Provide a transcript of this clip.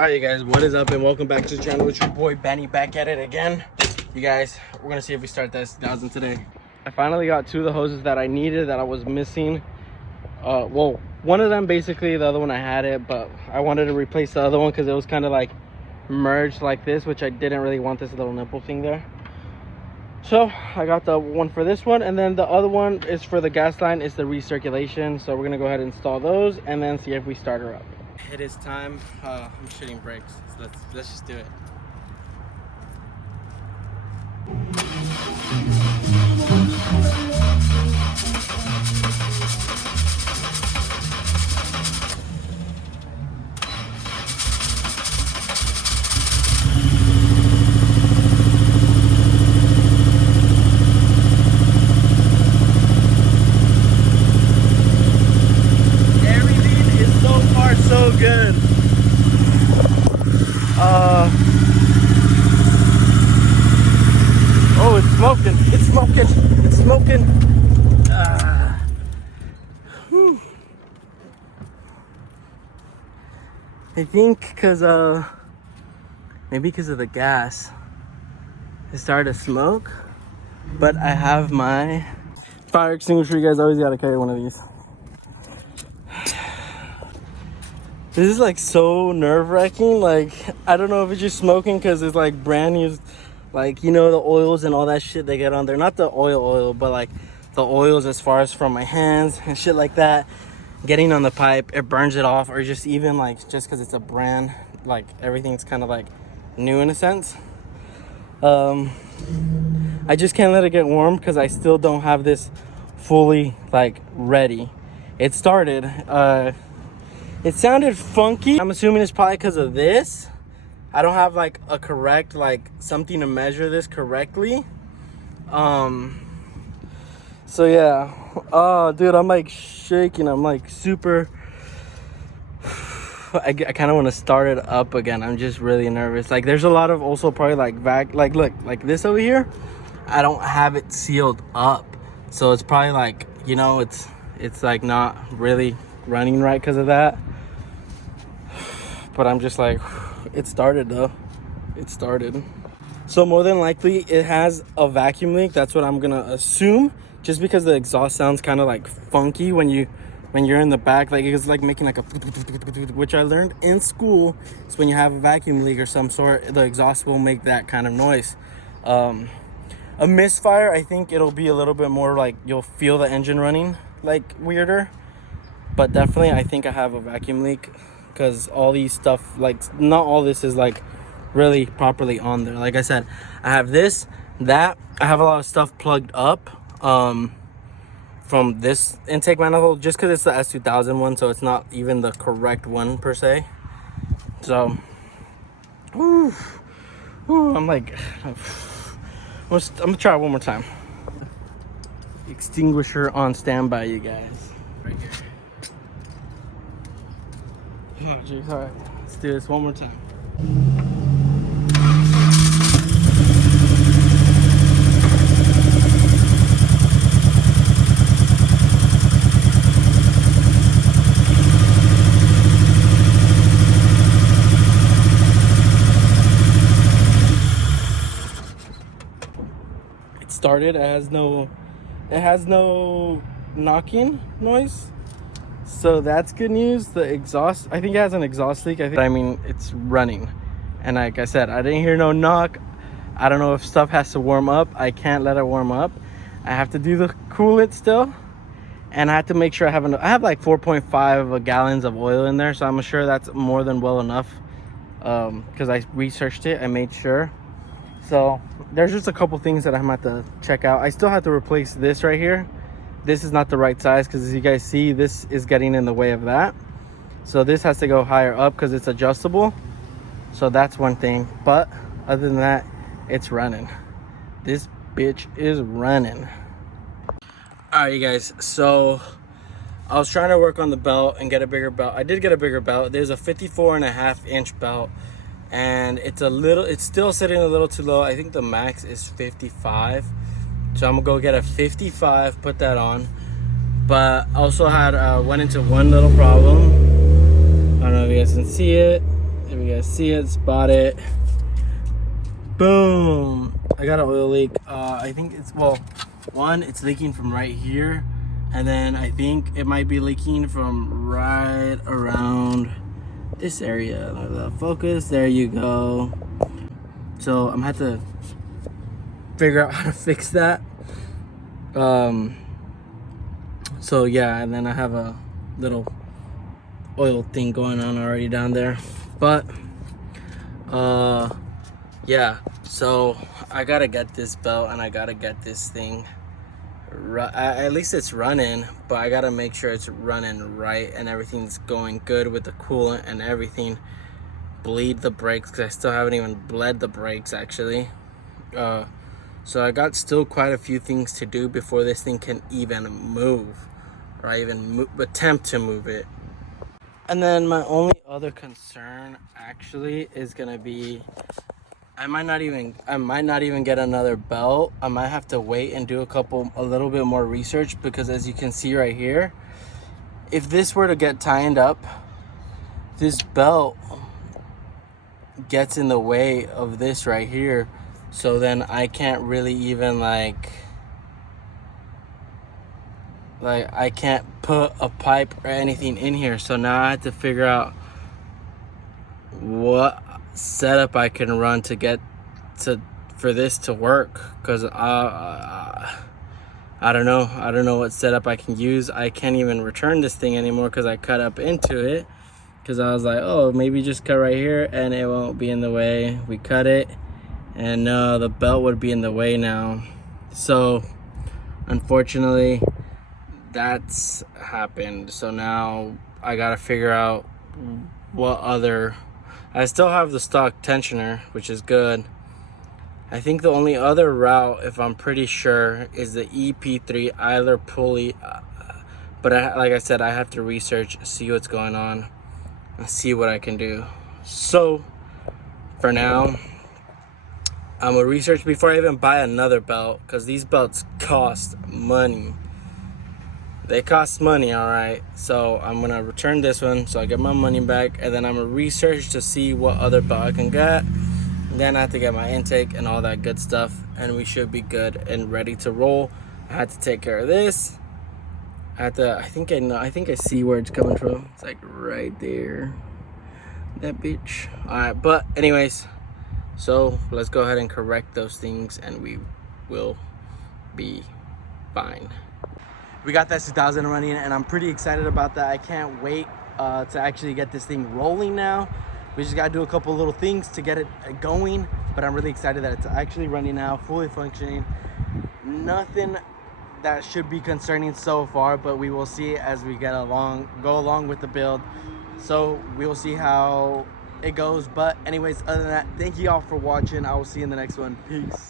Alright, you guys, what is up, and welcome back to the channel. It's your boy Benny back at it again. You guys, we're gonna see if we start that 1000 today. I finally got two of the hoses that I needed, that I was missing. Well, one of them basically, the other one I had it, but I wanted to replace the other one because it was kind of like merged like this, which I didn't really want this little nipple thing there. So I got the one for this one, and then the other one is for the gas line. It's the recirculation. So we're gonna go ahead and install those and then see if we start her up. It is time. I'm shitting brakes, so let's just do it. So good. Oh, it's smoking. It's smoking. It's smoking. I think because maybe because of the gas, it started to smoke. But I have my fire extinguisher. You guys always gotta carry one of these. This is like so nerve-wracking. Like, I don't know if it's just smoking because it's like brand new, like, you know, the oils and all that shit they get on there. Not the oil, but like the oils as far as from my hands and shit like that. Getting on the pipe, it burns it off, or just even like just because it's a brand, like everything's kind of like new in a sense. I just can't let it get warm because I still don't have this fully like ready. It started. It sounded funky. I'm assuming it's probably because of this. I don't have like a correct, like something to measure this correctly. So yeah. Oh, dude, I'm like shaking. I'm like super. I kind of want to start it up again. I'm just really nervous. Like, there's a lot of also probably like like look, like this over here. I don't have it sealed up, so it's probably like, you know, it's like not really running right because of that. But I'm just like, it started though. It started. So more than likely it has a vacuum leak. That's what I'm gonna assume, just because the exhaust sounds kind of like funky when you're in the back. Like, it's like making like a, which I learned in school, is when you have a vacuum leak or some sort, the exhaust will make that kind of noise. A misfire, I think it'll be a little bit more like you'll feel the engine running like weirder. But definitely I think I have a vacuum leak, because all these stuff, like, not all this is like really properly on there. Like I said, I have this, that, I have a lot of stuff plugged up from this intake manifold, just because it's the S2000 one, so it's not even the correct one per se. So I'm like, I'm gonna try it one more time. Extinguisher on standby, you guys. Right here. Oh, geez. All right, let's do this one more time. It started. It has no knocking noise. So that's good news. The exhaust, I think it has an exhaust leak. I mean, it's running. And like I said, I didn't hear no knock. I don't know if stuff has to warm up. I can't let it warm up. I have to do the coolant still. And I have to make sure I have like 4.5 gallons of oil in there. So I'm sure that's more than well enough. Because I researched it, I made sure. So there's just a couple things that I'm gonna have to check out. I still have to replace this right here. This is not the right size, because as you guys see, this is getting in the way of that. So this has to go higher up because it's adjustable. So that's one thing. But other than that, it's running. This bitch is running. All right, you guys. So I was trying to work on the belt and get a bigger belt. I did get a bigger belt. There's a 54.5-inch belt, and it's still sitting a little too low. I think the max is 55. So I'm gonna go get a 55, put that on. But also had went into one little problem. I don't know if you guys can see it. If you guys see it, spot it. Boom, I got an oil leak. I think it's, well, one, it's leaking from right here, and then I think it might be leaking from right around this area. The focus, there you go. So I'm gonna have to figure out how to fix that. So yeah, and then I have a little oil thing going on already down there, but yeah, so I gotta get this belt and I gotta get this thing at least it's running, but I gotta make sure it's running right and everything's going good with the coolant and everything. Bleed the brakes, because I still haven't even bled the brakes actually. So I got still quite a few things to do before this thing can even move, or I even attempt to move it. And then my only other concern actually is gonna be, I might not even get another belt. I might have to wait and do a little bit more research, because as you can see right here, if this were to get tightened up, this belt gets in the way of this right here. So then I can't really even like I can't put a pipe or anything in here. So now I have to figure out what setup I can run to get for this to work, because I don't know what setup I can use. I can't even return this thing anymore because I cut up into it, because I was like, oh, maybe just cut right here and it won't be in the way. We cut it, and no, the belt would be in the way now. So unfortunately that's happened. So now I gotta figure out what other, I still have the stock tensioner, which is good. I think the only other route, if I'm pretty sure, is the EP3 idler pulley, but like I said, I have to research, see what's going on, and see what I can do. So for now, I'm gonna research before I even buy another belt, because these belts cost money. They cost money, all right. So I'm gonna return this one so I get my money back, and then I'm gonna research to see what other belt I can get. Then I have to get my intake and all that good stuff, and we should be good and ready to roll. I had to take care of this. I think I see where it's coming from. It's like right there, that bitch. All right, but anyways, so let's go ahead and correct those things and we will be fine. We got that 2000 running, and I'm pretty excited about that. I can't wait to actually get this thing rolling now. We just gotta do a couple little things to get it going, but I'm really excited that it's actually running now, fully functioning. Nothing that should be concerning so far, but we will see as we go along with the build. So we will see how it goes. But anyways, other than that, thank you all for watching. I will see you in the next one. Peace.